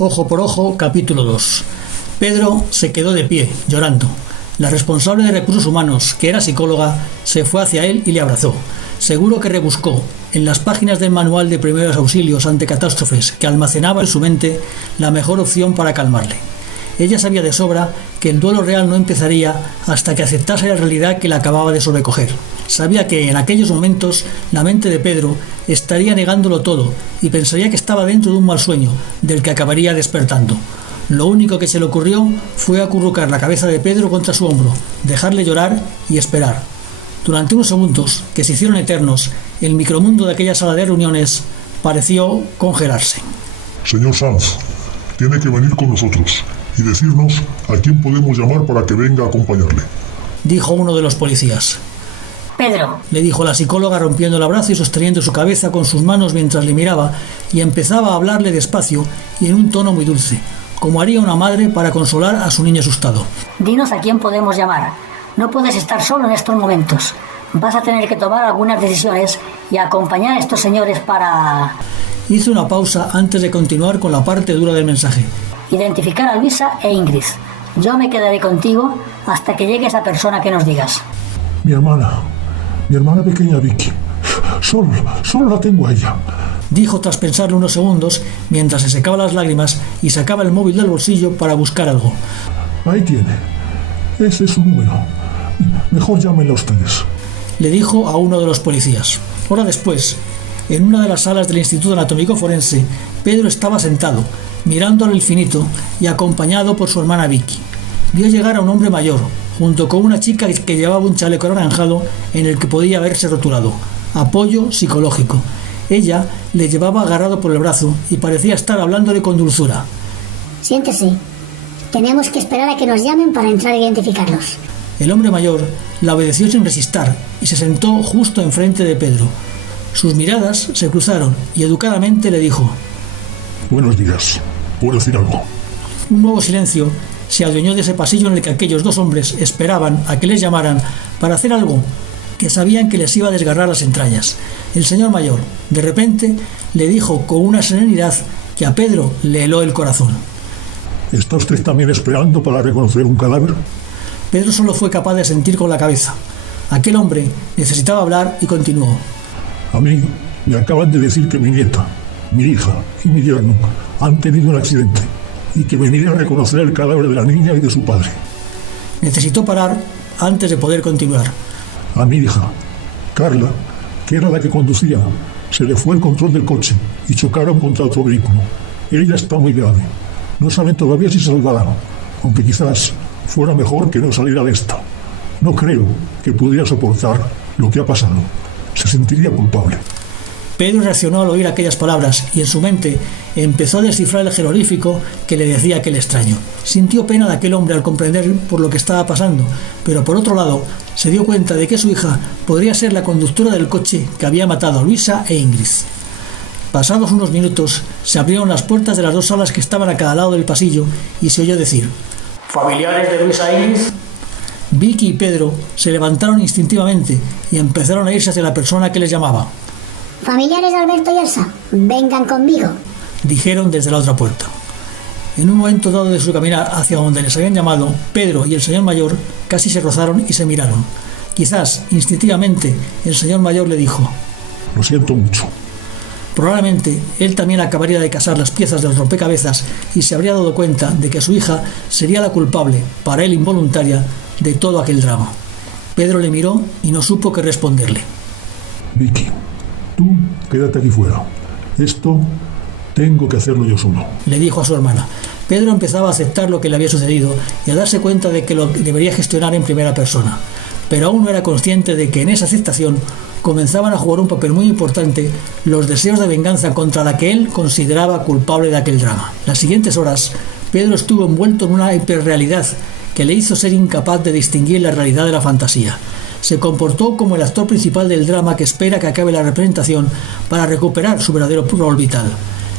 Ojo por ojo, capítulo 2. Pedro se quedó de pie, llorando. La responsable de recursos humanos, que era psicóloga, se fue hacia él y le abrazó. Seguro que rebuscó en las páginas del manual de primeros auxilios ante catástrofes que almacenaba en su mente la mejor opción para calmarle. Ella sabía de sobra que el duelo real no empezaría hasta que aceptase la realidad que la acababa de sobrecoger. Sabía que en aquellos momentos la mente de Pedro estaría negándolo todo y pensaría que estaba dentro de un mal sueño del que acabaría despertando. Lo único que se le ocurrió fue acurrucar la cabeza de Pedro contra su hombro, dejarle llorar y esperar. Durante unos segundos, que se hicieron eternos, el micromundo de aquella sala de reuniones pareció congelarse. Señor Sanz, tiene que venir con nosotros y decirnos a quién podemos llamar para que venga a acompañarle, dijo uno de los policías. Pedro, le dijo la psicóloga rompiendo el abrazo y sosteniendo su cabeza con sus manos mientras le miraba, y empezaba a hablarle despacio y en un tono muy dulce, como haría una madre para consolar a su niño asustado. Dinos a quién podemos llamar. No puedes estar solo en estos momentos. Vas a tener que tomar algunas decisiones y acompañar a estos señores para... Hizo una pausa antes de continuar con la parte dura del mensaje. Identificar a Luisa e Ingrid. Yo me quedaré contigo hasta que llegue esa persona que nos digas. Mi hermana pequeña Vicky. Solo la tengo a ella, dijo tras pensarlo unos segundos mientras se secaba las lágrimas y sacaba el móvil del bolsillo para buscar algo. Ahí tiene. Ese es su número. Mejor llámenla ustedes, le dijo a uno de los policías. Hora después, en una de las salas del Instituto Anatómico Forense, Pedro estaba sentado, mirando al infinito y acompañado por su hermana Vicky. Vio llegar a un hombre mayor, junto con una chica que llevaba un chaleco anaranjado en el que podía verse rotulado apoyo psicológico. Ella le llevaba agarrado por el brazo y parecía estar hablándole con dulzura. Siéntese. Tenemos que esperar a que nos llamen para entrar a identificarlos. El hombre mayor la obedeció sin resistir y se sentó justo enfrente de Pedro. Sus miradas se cruzaron y educadamente le dijo: Buenos días. ¿Puedo decir algo? Un nuevo silencio se adueñó de ese pasillo en el que aquellos dos hombres esperaban a que les llamaran para hacer algo que sabían que les iba a desgarrar las entrañas. El señor mayor, de repente, le dijo con una serenidad que a Pedro le heló el corazón: ¿Está usted también esperando para reconocer un cadáver? Pedro solo fue capaz de sentir con la cabeza. Aquel hombre necesitaba hablar y continuó: A mí me acaban de decir que mi nieta, mi hija y mi yerno han tenido un accidente y que venir a reconocer el cadáver de la niña y de su padre. Necesitó parar antes de poder continuar. A mi hija, Carla, que era la que conducía, se le fue el control del coche y chocaron contra otro vehículo. Ella está muy grave. No saben todavía si se salvará, aunque quizás fuera mejor que no saliera de esta. No creo que pudiera soportar lo que ha pasado. Se sentiría culpable. Pedro reaccionó al oír aquellas palabras y en su mente empezó a descifrar el jeroglífico que le decía aquel extraño. Sintió pena de aquel hombre al comprender por lo que estaba pasando, pero por otro lado se dio cuenta de que su hija podría ser la conductora del coche que había matado a Luisa e Ingrid. Pasados unos minutos se abrieron las puertas de las dos salas que estaban a cada lado del pasillo y se oyó decir: ¿Familiares de Luisa e Ingrid? Vicky y Pedro se levantaron instintivamente y empezaron a irse hacia la persona que les llamaba. Familiares de Alberto y Elsa, vengan conmigo, dijeron desde la otra puerta. En un momento dado de su caminar hacia donde les habían llamado, Pedro y el señor mayor casi se rozaron y se miraron. Quizás, instintivamente, el señor mayor le dijo: Lo siento mucho. Probablemente él también acabaría de casar las piezas del rompecabezas y se habría dado cuenta de que su hija sería la culpable, para él involuntaria, de todo aquel drama. Pedro le miró y no supo qué responderle. Vicky, tú quédate aquí fuera. Esto tengo que hacerlo yo solo, le dijo a su hermana. Pedro empezaba a aceptar lo que le había sucedido y a darse cuenta de que lo debería gestionar en primera persona, pero aún no era consciente de que en esa aceptación comenzaban a jugar un papel muy importante los deseos de venganza contra la que él consideraba culpable de aquel drama. Las siguientes horas, Pedro estuvo envuelto en una hiperrealidad que le hizo ser incapaz de distinguir la realidad de la fantasía. Se comportó como el actor principal del drama que espera que acabe la representación para recuperar su verdadero rol vital.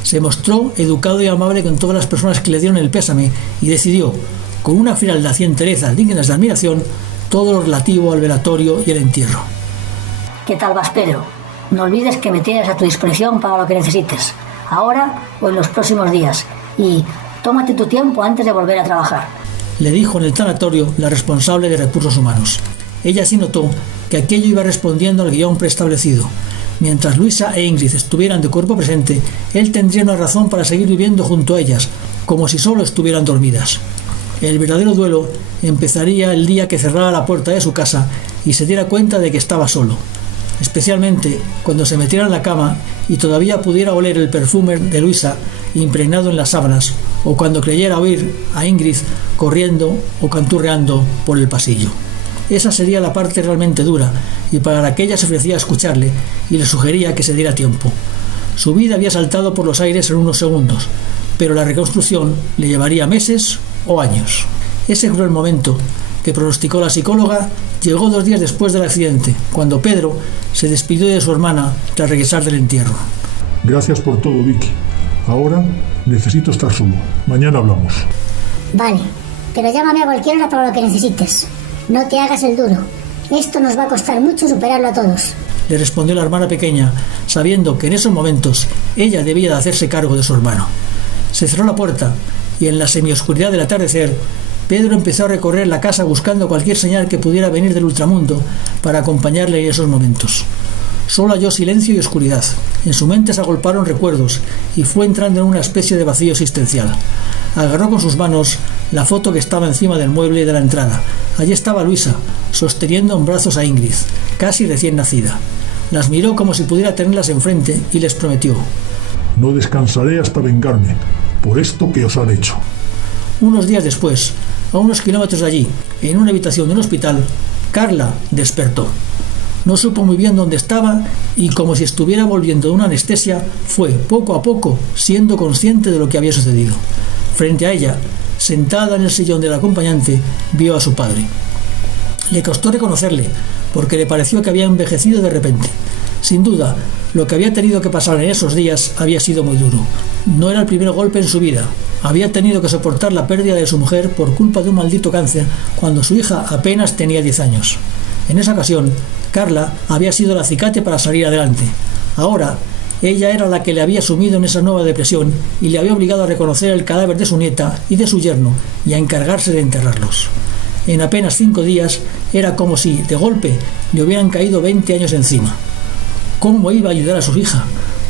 Se mostró educado y amable con todas las personas que le dieron el pésame y decidió, con una frialdad y entereza dignas de admiración, todo lo relativo al velatorio y el entierro. ¿Qué tal vas, Pedro? No olvides que me tienes a tu disposición para lo que necesites, ahora o en los próximos días, y tómate tu tiempo antes de volver a trabajar. Le dijo en el tanatorio la responsable de recursos humanos. Ella sí notó que aquello iba respondiendo al guión preestablecido. Mientras Luisa e Ingrid estuvieran de cuerpo presente, él tendría una razón para seguir viviendo junto a ellas, como si solo estuvieran dormidas. El verdadero duelo empezaría el día que cerrara la puerta de su casa y se diera cuenta de que estaba solo, especialmente cuando se metiera en la cama y todavía pudiera oler el perfume de Luisa impregnado en las sábanas, o cuando creyera oír a Ingrid corriendo o canturreando por el pasillo. Esa sería la parte realmente dura, y para la que ella se ofrecía a escucharle y le sugería que se diera tiempo. Su vida había saltado por los aires en unos segundos, pero la reconstrucción le llevaría meses o años. Ese cruel momento que pronosticó la psicóloga llegó 2 días después del accidente, cuando Pedro se despidió de su hermana tras regresar del entierro. Gracias por todo, Vicky. Ahora necesito estar solo. Mañana hablamos. Vale, pero llámame a cualquier hora para lo que necesites. No te hagas el duro. Esto nos va a costar mucho superarlo a todos. Le respondió la hermana pequeña, sabiendo que en esos momentos ella debía de hacerse cargo de su hermano. Se cerró la puerta y en la semioscuridad del atardecer, Pedro empezó a recorrer la casa buscando cualquier señal que pudiera venir del ultramundo para acompañarle en esos momentos. Solo halló silencio y oscuridad. En su mente se agolparon recuerdos y fue entrando en una especie de vacío existencial. Agarró con sus manos la foto que estaba encima del mueble de la entrada. Allí estaba Luisa, sosteniendo en brazos a Ingrid, casi recién nacida. Las miró como si pudiera tenerlas enfrente y les prometió: no descansaré hasta vengarme por esto que os han hecho. Unos días después, a unos kilómetros de allí, en una habitación de un hospital, Carla despertó. No supo muy bien dónde estaba y, como si estuviera volviendo de una anestesia, fue poco a poco siendo consciente de lo que había sucedido. Frente a ella, sentada en el sillón del acompañante, vio a su padre. Le costó reconocerle, porque le pareció que había envejecido de repente. Sin duda, lo que había tenido que pasar en esos días había sido muy duro. No era el primer golpe en su vida. Había tenido que soportar la pérdida de su mujer por culpa de un maldito cáncer cuando su hija apenas tenía 10 años. En esa ocasión, Carla había sido el acicate para salir adelante. Ahora, ella era la que le había sumido en esa nueva depresión y le había obligado a reconocer el cadáver de su nieta y de su yerno y a encargarse de enterrarlos. En apenas 5 días era como si, de golpe, le hubieran caído 20 años encima. ¿Cómo iba a ayudar a su hija?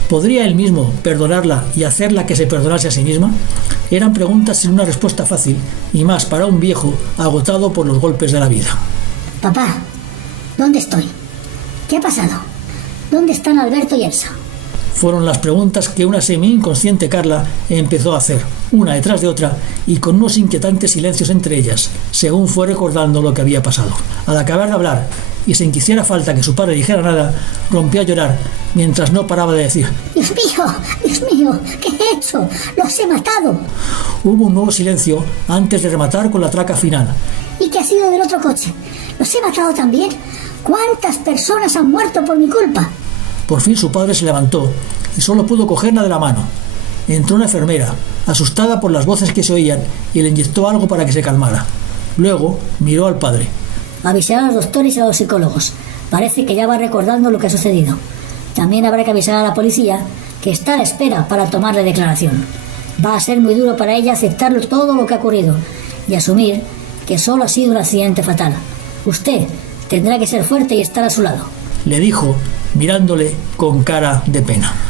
¿Podría él mismo perdonarla y hacerla que se perdonase a sí misma? Eran preguntas sin una respuesta fácil, y más para un viejo agotado por los golpes de la vida. Papá, ¿dónde estoy? ¿Qué ha pasado? ¿Dónde están Alberto y Elsa? Fueron las preguntas que una semi-inconsciente Carla empezó a hacer, una detrás de otra, y con unos inquietantes silencios entre ellas, según fue recordando lo que había pasado. Al acabar de hablar, y sin que hiciera falta que su padre dijera nada, rompió a llorar, mientras no paraba de decir: Dios mío, ¿qué he hecho? ¡Los he matado! Hubo un nuevo silencio antes de rematar con la traca final. ¿Y qué ha sido del otro coche? ¿Los he matado también? ¿Cuántas personas han muerto por mi culpa? Por fin su padre se levantó y solo pudo cogerla de la mano. Entró una enfermera, asustada por las voces que se oían, y le inyectó algo para que se calmara. Luego miró al padre. Avisar a los doctores y a los psicólogos. Parece que ya va recordando lo que ha sucedido. También habrá que avisar a la policía, que está a la espera para tomarle declaración. Va a ser muy duro para ella aceptar todo lo que ha ocurrido y asumir que solo ha sido un accidente fatal. Usted tendrá que ser fuerte y estar a su lado, le dijo, mirándole con cara de pena.